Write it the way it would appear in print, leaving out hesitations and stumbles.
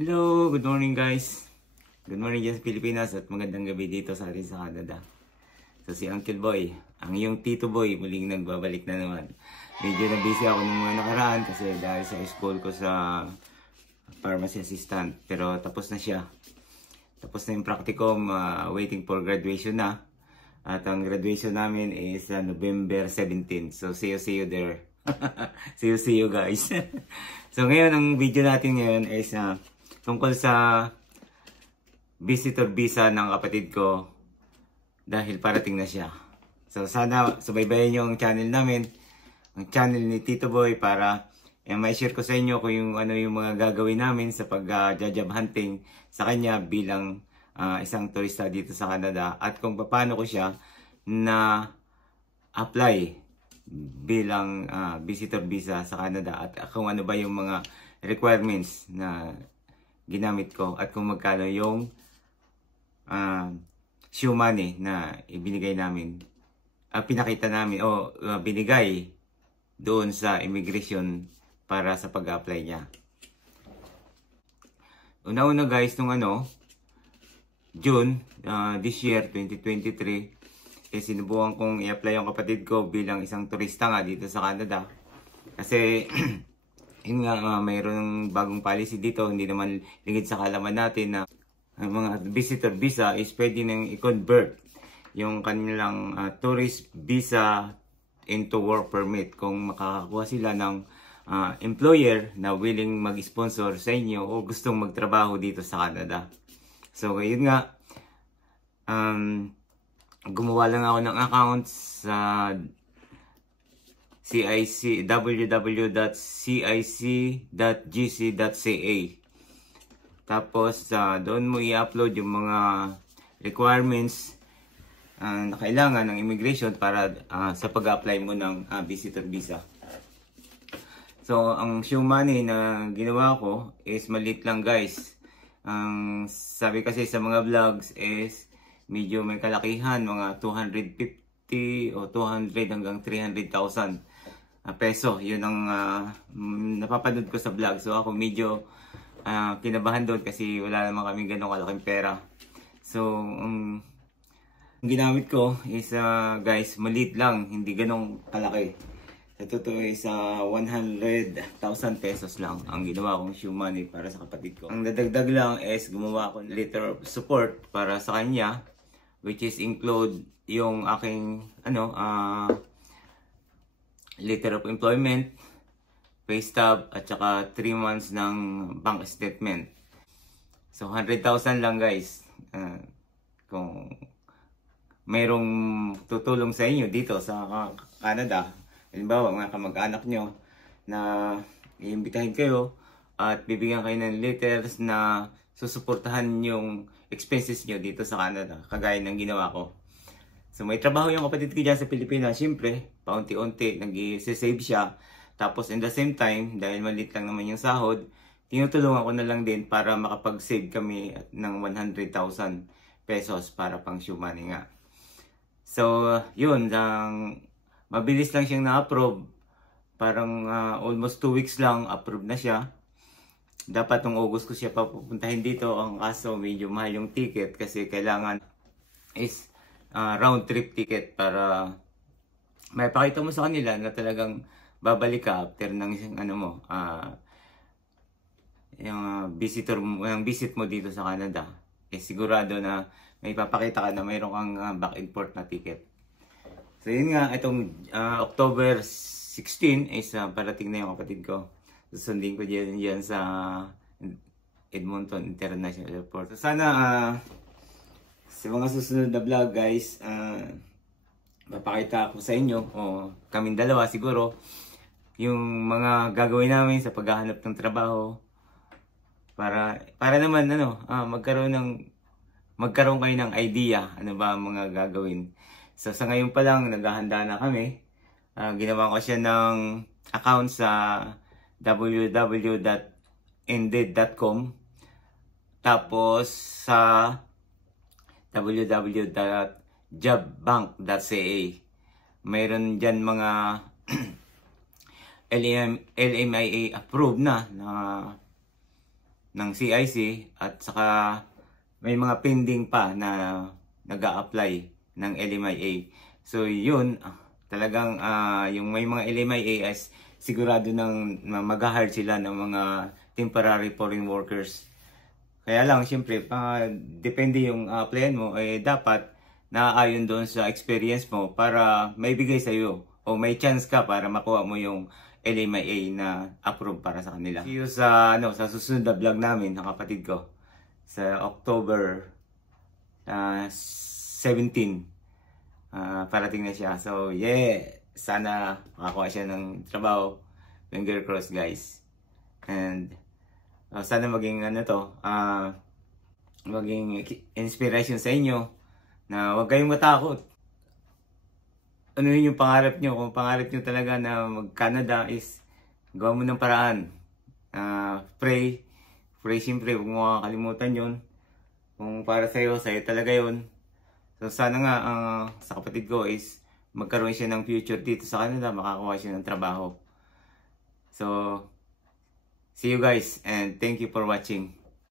Hello, good morning guys. Good morning dyan sa Pilipinas at magandang gabi dito sa atin sa Canada. So si Uncle Boy, ang iyong Tito Boy, muling nagbabalik na naman. Medyo na busy ako ng mga nakaraan kasi dahil sa school ko sa pharmacy assistant. Pero tapos na siya. Tapos na yung practicum, waiting for graduation na. At ang graduation namin is November 17. So see you there. see you guys. So ngayon, ang video natin ngayon is tungkol sa visitor visa ng kapatid ko dahil parating na siya. So sana subaybayan nyo ang channel namin, ang channel ni Tito Boy, para may share ko sa inyo kung yung mga gagawin namin sa pag-job hunting sa kanya bilang isang turista dito sa Canada, at kung paano ko siya na apply bilang visitor visa sa Canada, at kung ano ba yung mga requirements na ginamit ko at kung magkano yung shoe money na ibinigay namin, pinakita namin o binigay doon sa immigration para sa pag-apply niya. Una-una guys, nung June this year 2023, sinubukan kong i-apply yung kapatid ko bilang isang turista nga dito sa Canada. Kasi yun nga, mayroong bagong policy dito, hindi naman lingid sa kalaman natin na ang mga visitor visa is pwede nang i-convert yung kanilang tourist visa into work permit kung makakakuha sila ng employer na willing mag-sponsor sa inyo o gustong magtrabaho dito sa Canada. So yun nga, gumawa lang ako ng account sa CIC, www.cic.gc.ca. Tapos doon mo i-upload yung mga requirements na kailangan ng immigration para sa pag-apply mo ng visitor visa. So ang shoe money na ginawa ko is maliit lang guys. Sabi kasi sa mga vlogs is medyo may kalakihan, mga 250 o 200 hanggang 300,000 peso. Yun ang napapanood ko sa vlog. So ako medyo kinabahan doon kasi wala naman kami ganong kalaking pera. So ang ginamit ko is guys, maliit lang, hindi ganong kalaki. Sa totoo is 100,000 pesos lang ang ginawa kong shoe money para sa kapatid ko. Ang dadagdag lang is gumawa ko letter of support para sa kanya, which is include yung aking letter of employment, pay stub, at saka 3 months ng bank statement. So 100,000 lang guys. Kung mayroong tutulong sa inyo dito sa Canada, halimbawa mga kamag-anak nyo na iimbitahin kayo at bibigyan kayo ng letters na susuportahan yung expenses nyo dito sa Canada, kagaya ng ginawa ko. So may trabaho yung kapatid ko dyan sa Pilipinas, syempre paunti-unti nag-save siya. Tapos in the same time, dahil maliit lang naman yung sahod, tinutulungan ko na lang din para makapag-save kami ng 100,000 pesos para pang shoe money nga. So yun, mabilis lang siyang na-approve. Parang almost 2 weeks lang, approve na siya. Dapat nung August ko siya papupuntahin dito. Ang kaso medyo mahal yung ticket kasi kailangan is round trip ticket para may pakita mo sa kanila na talagang babalik ka after ng yung visit mo dito sa Canada. Sigurado na may papakita ka na mayroon kang back and forth na ticket. So yun nga, itong October 16 is parating na yung kapatid ko. Susundin ko dyan sa Edmonton International Airport. So sana sa mga susunod na vlog guys, mapakita ko sa inyo, o kaming dalawa siguro, yung mga gagawin namin sa paghahanap ng trabaho para naman magkaroon kayo ng idea ano ba ang mga gagawin. So sa ngayon pa lang naghahanda na kami. Ginawa ko siya ng account sa www.indeed.com, tapos sa www.jobbank.ca. Mayroon dyan mga LMIA approved na ng CIC at saka may mga pending pa na nag-a-apply ng LMIA. So yun, talagang yung may mga LMIA as sigurado nang mag-hire sila ng mga temporary foreign workers. Kaya lang, syempre, depende yung applyan mo, dapat naaayon doon sa experience mo para may bigay sa'yo o may chance ka para makuha mo yung LMIA na approve para sa kanila. See you sa, sa susunod na vlog namin ng kapatid ko sa October 17. Parating na siya. So, yeah! Sana makakuha siya ng trabaho. Finger crossed, guys. And sana maging maging inspiration sa inyo na huwag kayong matakot. Ano yun yung pangarap nyo? Kung pangarap nyo talaga na mag-Canada is gawa mo ng paraan. Pray. Pray siyempre, huwag mo makakalimutan yun. Kung para sa'yo talaga yun. So sana nga sa kapatid ko is magkaroon siya ng future dito sa Canada, makakuha siya ng trabaho. So, see you guys and thank you for watching.